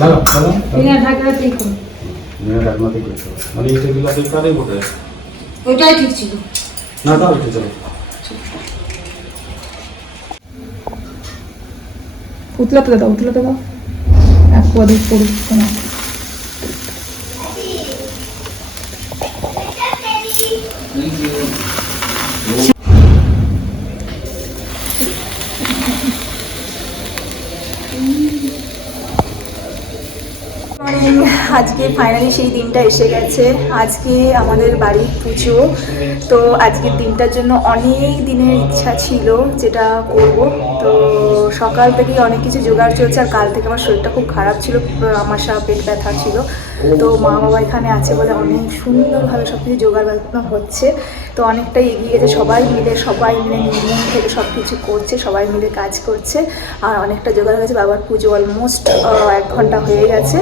লাগা লাগা বিনা করো। মেয়ে রান্নাতে করতে হবে। মানে কারে বটে? ওইটাই ঠিক ছিল। না দাও একটু চলো উতলাতে দাও উতলাতে দাও। এক পদে পড়ুক না মর্নিং verdade. আজকে ফাইনালি সেই দিনটা এসে গেছে। আজকে আমাদের বাড়ির পুজো। তো আজকের দিনটার জন্য অনেক দিনের ইচ্ছা ছিল যেটা করব। তো সকাল থেকেই অনেক কিছু জোগাড় চলছে আর কাল থেকে আমার শরীরটা খুব খারাপ ছিল, আমার সা পেট ব্যথা ছিল। তো মা বাবা এখানে আছে বলে অনেক সুন্দরভাবে সব কিছু জোগাড় হচ্ছে। তো অনেকটাই এগিয়ে গেছে। সবাই মিলে সবাই মিলে নির্মম থেকে সব কিছু করছে, সবাই মিলে কাজ করছে। আর অনেকটা জোগাড় হয়েছে বাবার পুজো অলমোস্ট এক ঘণ্টা হয়ে গেছে।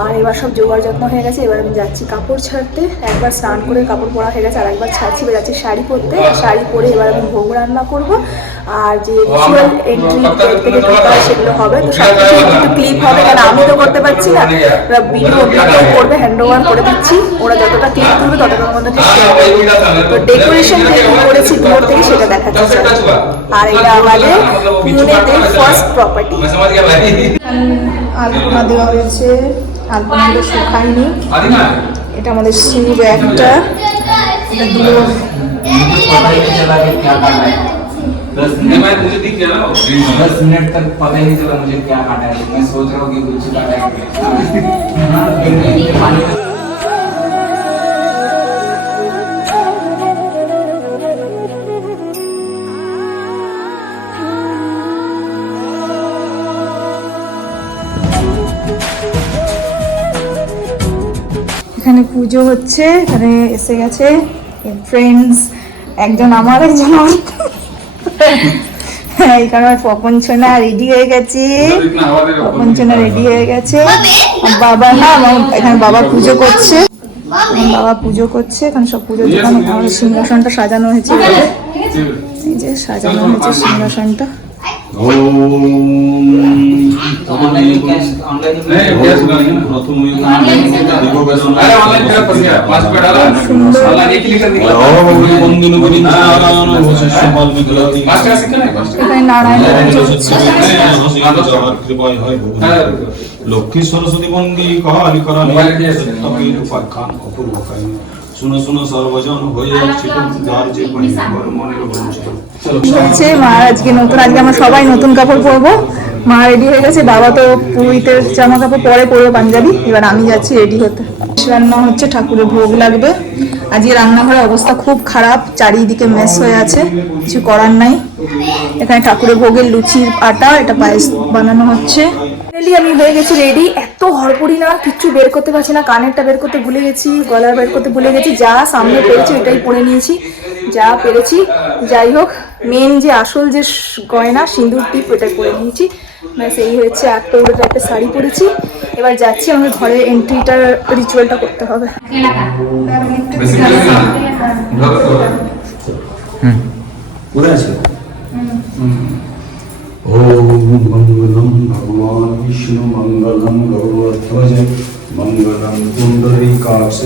আর এবার সব জোগাড় যত্ন হয়ে গেছে এবার আমি যাচ্ছি কাপড় ছাড়তে। একবার স্নান করে কাপড় পরা হয়ে গেছে আর একবার ছাড়ছি এবার যাচ্ছি শাড়ি পরতে। শাড়ি পরে এবার আমি ভোগ রান্না করব। আর যে রিচুয়াল এন্ট্রি থেকে ঢোকা সেগুলো হবে। তো সব কিছু একটু ক্লিপ হবে কারণ আমি তো করতে পারছি না। ওরা ভিডিও ভিডিও করবে হ্যান্ড ওভার করে দিচ্ছি। ওরা যতটা ক্লিপ করবে ততটার মধ্যে তো ডেকোরেশন যে করেছি দূর থেকে সেটা দেখাচ্ছি আর এটা আমাদের পুনেতে ফার্স্ট প্রপার্টি আলপনা দেওয়া হয়েছে। আলপনাগুলো শুকায়নি এটা আমাদের সুর একটা এটা দিল पता ही नहीं चला कि क्या काटा है दस मिनट मुझे दिख गया ना दस मिनट तक पता ही नहीं चला मुझे क्या काटा है मैं सोच रहा हूँ कि कुछ काटा है এখানে পুজো হচ্ছে, এখানে এসে গেছে ফ্রেন্ডস একজন আমার, একজন পপন রেডি হয়ে গেছে। পপন রেডি হয়ে গেছে। বাবা না এখানে বাবা পুজো করছে। বাবা পুজো করছে, এখানে সব সিংহাসনটা সাজানো হয়েছে। যে সাজানো হয়েছে সিংহাসনটা। লক্ষ্মী সরস্বতী বন্দী কালী করা শুনো শুনো সর্বজন হয়ে যার যে মনের হচ্ছে মা আজকে নতুন আজকে আমরা সবাই নতুন কাপড় পরবো। মা রেডি হয়ে গেছে বাবা তো পুরোহিতের জামা কাপড় পরে পরবে পাঞ্জাবি। এবার আমি যাচ্ছি রেডি হতে। রান্না হচ্ছে ঠাকুরের ভোগ লাগবে। আজকে রান্নাঘরের অবস্থা খুব খারাপ চারিদিকে মেস হয়ে আছে কিছু করার নাই। এখানে ঠাকুরের ভোগের লুচির আটা এটা পায়েস বানানো হচ্ছে। আমি হয়ে গেছি রেডি এত হড়পড়ি না কিচ্ছু বের করতে পারছি না কানেরটা বের করতে ভুলে গেছি গলার বের করতে ভুলে গেছি যা সামনে পেরেছি এটাই পরে নিয়েছি যা পেরেছি। যাই হোক মেন যে আসল যে গয়না সিঁদুর টিপ ওটাই পরে নিয়েছি। ব্যাস এই হচ্ছে একটা উড়ে একটা শাড়ি পরেছি। এবার যাচ্ছি আমাদের ঘরের এন্ট্রিটার রিচুয়ালটা করতে হবে। পুরো ॐ मङ्गलं विष्णु विष्णुमङ्गलं गौरध्वज मङ्गलं कुण्डलिकाक्ष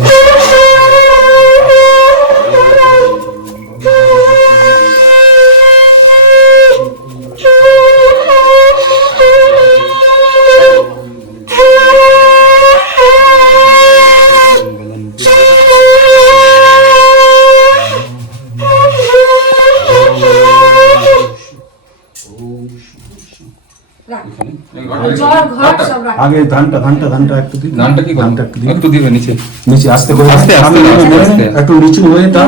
আগে ধানটা ধানটা ধানটা একটু দিন। ধানটা কি ধানটা একটু দিন। একটু দিবে নিচে। নিচে আস্তে করে আস্তে, আস্তে। একটু নিচু হয়ে তা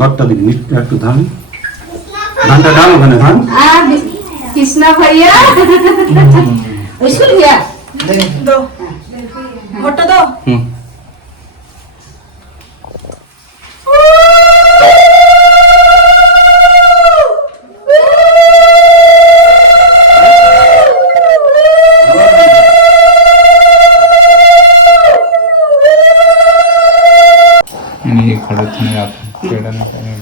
ঘরটা দিন একটু ধান। ধানটা ডাল ওখানে ধান। কৃষ্ণ ভাইয়া। স্কুল গিয়া দাও ঘরটা দাও। হুম। ये खड़े थे आप पेड़ में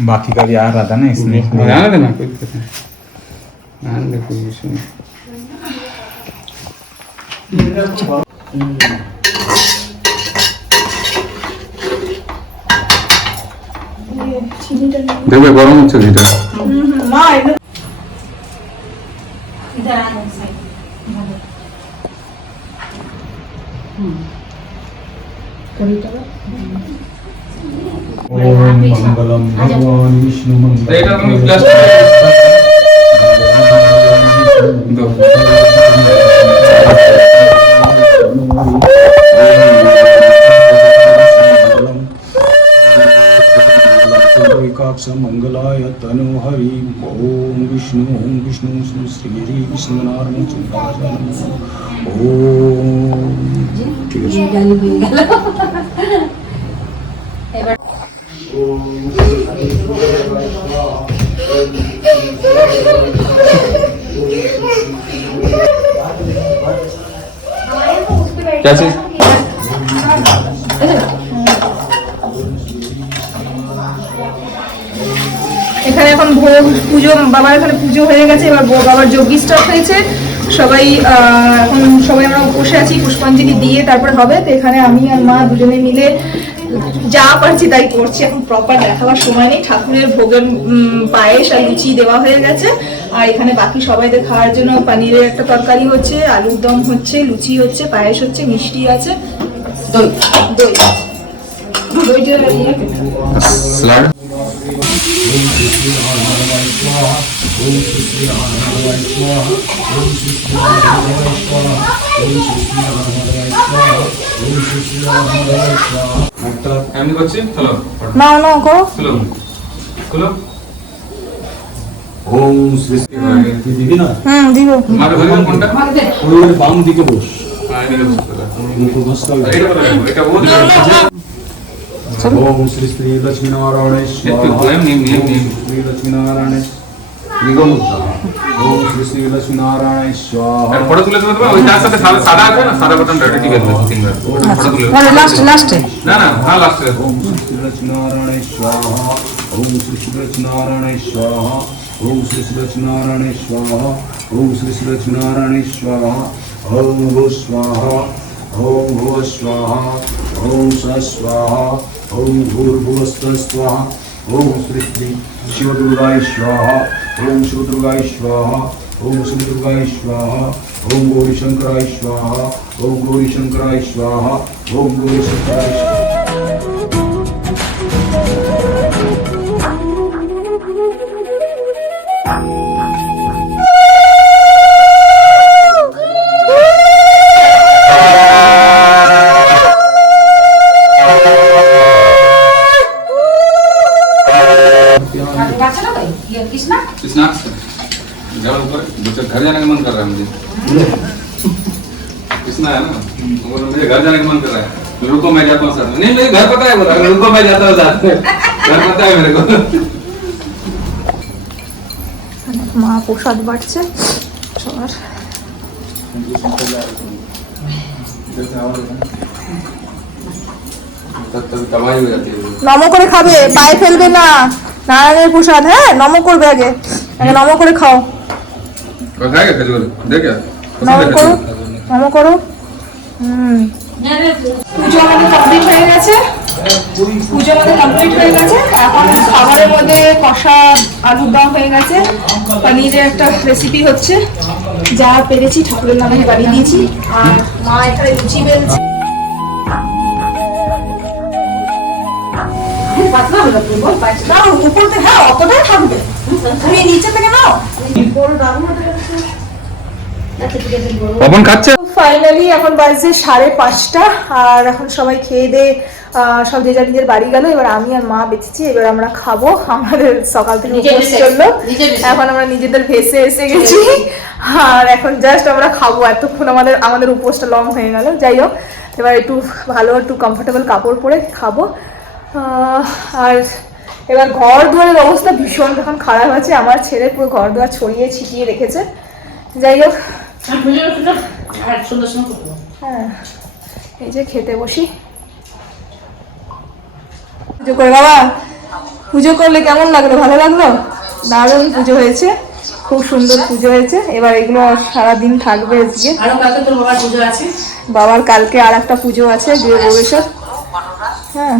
बाकी का भी आ रहा था ना इसलिए आने देना कोई दिक्कत नहीं আনন্দে পজিশন চিনিটা নিয়ে দেখবে গরম হচ্ছে যেটা মা এগুলো इधर এটা তুমি প্লাস দাও एकाक्ष मंगलाय तनु हरि ओम विष्णु ओम विष्णु श्री श्री विष्णु नारायण चंद्राजन ओम ठीक है Gracias. এখানে এখন ভোগ পুজো, বাবার এখানে পুজো হয়ে গেছে, এবার বাবার যোগী স্টক হয়েছে সবাই এখন সবাই আমরা বসে আছি, পুষ্পাঞ্জলি দিয়ে তারপর হবে তো এখানে আমি আর মা দুজনে মিলে যা পারছি তাই করছি। এখন প্রপার দেখাবার সময় নেই। ঠাকুরের ভোগের পায়েস আর লুচি দেওয়া হয়ে গেছে। আর এখানে বাকি সবাইদের খাওয়ার জন্য পানিরের একটা তরকারি হচ্ছে, আলুর দম হচ্ছে, লুচি হচ্ছে, পায়েস হচ্ছে, মিষ্টি আছে। দই দই। দইটা ইয়ে স্যালাড একটা এমনি করছি চলো না না করো খুলো খুলো ওম শ্রী শ্রী তুই দিবি না হুম দিব মাকে ধরে দাও কোনটা ওই বাম দিকে বস হ্যাঁ, এদিকে বসতে হবে। মুখে বসতে হবে আর এটা করে রাখবো, এটা ও দেবে। ओम श्री श्री लक्ष्मी नारायण একটু এমনি, এমনি, এমনি। श्री लक्ष्मी नारायण निगम ओम श्री श्री लक्ष्मी नारायण আর स्वाहा ফটো তুলে দেবে তোমার ওই তার সাথে সাদা সাদা আছে না সাদা বাটন রেডি ঠিক আছে তিনবার ফটো তুলে দেবে। लास्ट लास्ट है না না হ্যাঁ লাস্টে ओम श्री श्री लक्ष्मी नारायण स्वाहा ओम श्री श्री लक्ष्मी नारायण स्वाहा ओम श्री श्री लक्ष्मी नारायण स्वाहा ओम श्री श्री लक्ष्मी नारायण स्वाहा ओम भो स्वाहा ओम भो स्वाहा ओम स स्वाहा ओम भूर्भुवस्व स्वाहा ओम श्री श्री शिव दुर्गाय स्वाहा ओम शिव दुर्गाय स्वाहा, ओम श्री दुर्गाय स्वाहा, ओम गौरी शंकराय स्वाहा, ओम गौरी शंकराय स्वाहा, ओम गौरी शंकराय स्वाहा। किसना है ना वो बोला, मुझे घर जाने का मन कर रहा है रुको मैं जाता हूँ साथ में नहीं मुझे घर पता है बोला रुको मैं जाता हूँ साथ में घर पता है मेरे को মা প্রসাদ বাড়ছে সবার तब तब कमाई हो जाती है নম করে খাবে পায়ে ফেলবে না নারায়ণের প্রসাদ হ্যাঁ নম করবে আগে আগে নম করে খাও वो নমন করো। নম করো। হুম। পুজো আমাদের কমপ্লিট হয়ে গেছে। পুজো আমাদের কমপ্লিট হয়ে গেছে। এখন খাবারের মধ্যে কষা আলুর দাম হয়ে গেছে। পনিরের একটা রেসিপি হচ্ছে। যা পেরেছি ঠাকুরের নামে বানিয়ে দিয়েছি। আর মা এখানে লুচি বেলছে। উপর থেকে হ্যাঁ অতটাই থাকবে। তুমি নিচে থেকে নাও। পবন খাচ্ছে? ফাইনালি এখন বাজে সাড়ে পাঁচটা আর এখন সবাই খেয়ে দিয়ে সব যে যার নিজের বাড়ি গেল এবার আমি আর মা বেঁচেছি এবার আমরা খাব আমাদের সকাল থেকে উপোস চলল। এখন আমরা নিজেদের ভেসে এসে গেছি। আর এখন জাস্ট আমরা খাব এতক্ষণ আমাদের আমাদের উপোসটা লং হয়ে গেল। যাই হোক এবার একটু ভালো একটু কমফোর্টেবল কাপড় পরে খাব। আর এবার ঘর দুয়ারের অবস্থা ভীষণ। এখন খারাপ আছে আমার ছেলে পুরো ঘর দুয়ার ছড়িয়ে ছিটিয়ে রেখেছে। যাই হোক হ্যাঁ এই যে খেতে বসি। পুজো করে বাবা পুজো করলে কেমন লাগল? ভালো লাগল? দারুণ পুজো হয়েছে খুব সুন্দর পুজো হয়েছে। এবার এগুলো সারাদিন থাকবে আজকে। বাবার পুজো আছে? বাবার কালকে আর একটা পুজো আছে গৃহ প্রবেশের হ্যাঁ।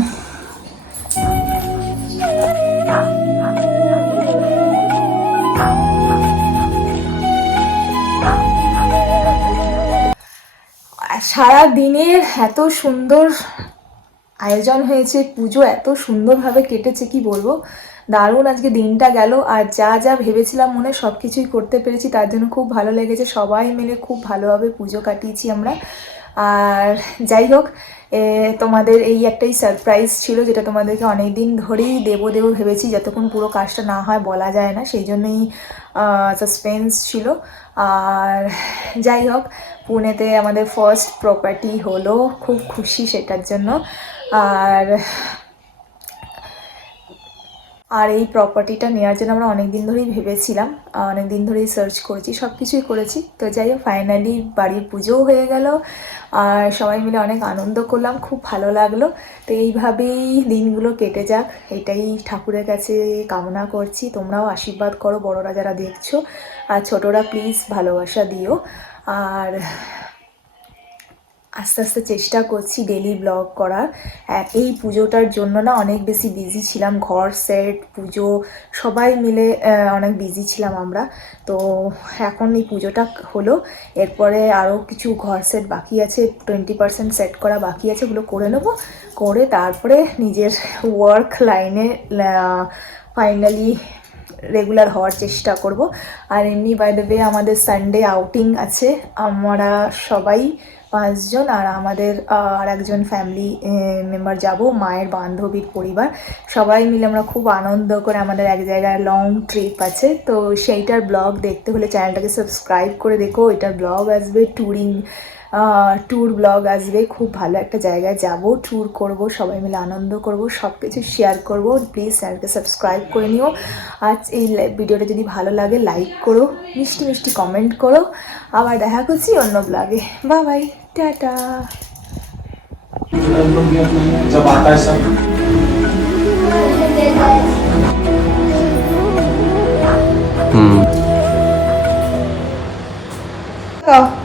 সারা দিনের এত সুন্দর আয়োজন হয়েছে, পুজো এত সুন্দরভাবে কেটেছে, কি বলব? দারুণ আজকে দিনটা গেল, আর যা যা ভেবেছিলাম মনে সব কিছুই করতে পেরেছি, তার জন্য খুব ভালো লেগেছে। সবাই মিলে খুব ভালোভাবে পুজো কাটিয়েছি আমরা। আর যাই হোক তোমাদের এই একটাই সারপ্রাইজ ছিল যেটা তোমাদেরকে অনেক দিন ধরেই দেবো দেবো ভেবেছি যতক্ষণ পুরো কাজটা না হয় বলা যায় না, সেই জন্যই সাসপেন্স ছিল। আর যাই হোক, পুনেতে আমাদের ফার্স্ট প্রপার্টি হলো, খুব খুশি সেটার জন্য। আর আর এই প্রপার্টিটা নেওয়ার জন্য আমরা অনেক দিন ধরেই ভেবেছিলাম অনেক দিন ধরেই সার্চ করেছি সব কিছুই করেছি। তো যাই হোক ফাইনালি বাড়ির পুজোও হয়ে গেল, আর সবাই মিলে অনেক আনন্দ করলাম, খুব ভালো লাগল। তো এইভাবেই দিনগুলো কেটে যাক, এটাই ঠাকুরের কাছে কামনা করছি। তোমরাও আশীর্বাদ করো, বড়রা যারা দেখছ, আর ছোটরা প্লিজ ভালোবাসা দিও। আর আস্তে আস্তে চেষ্টা করছি ডেলি ব্লগ করার। এই পুজোটার জন্য না অনেক বেশি বিজি ছিলাম, ঘর সেট পুজো, সবাই মিলে অনেক বিজি ছিলাম আমরা। তো এখন এই পুজোটা হলো, এরপরে আরও কিছু ঘর সেট বাকি আছে টোয়েন্টি পার্সেন্ট সেট করা বাকি আছে, ওগুলো করে নেব। করে তারপরে নিজের ওয়ার্ক লাইনে ফাইনালি রেগুলার হওয়ার চেষ্টা করব। আর এমনি বাই দ্য ওয়ে আমাদের সানডে আউটিং আছে, আমরা সবাই পাঁচজন আর আমাদের আর একজন ফ্যামিলি মেম্বার যাব, মায়ের বান্ধবীর পরিবার। সবাই মিলে আমরা খুব আনন্দ করে আমাদের এক জায়গায় লং ট্রিপ আছে। তো সেইটার ব্লগ দেখতে হলে চ্যানেলটাকে সাবস্ক্রাইব করে দেখো। এটার ব্লগ আসবে ট্যুরিং ট্যুর ব্লগ আসবে। খুব ভালো একটা জায়গায় যাব। ট্যুর করব সবাই মিলে আনন্দ করব সব কিছু শেয়ার করব। প্লিজ চ্যানেলকে সাবস্ক্রাইব করে নিও। আজ এই ভিডিওটা যদি ভালো লাগে লাইক করো মিষ্টি মিষ্টি কমেন্ট করো। আবার দেখা করছি অন্য ব্লগে বা বাই টাটা। Oh.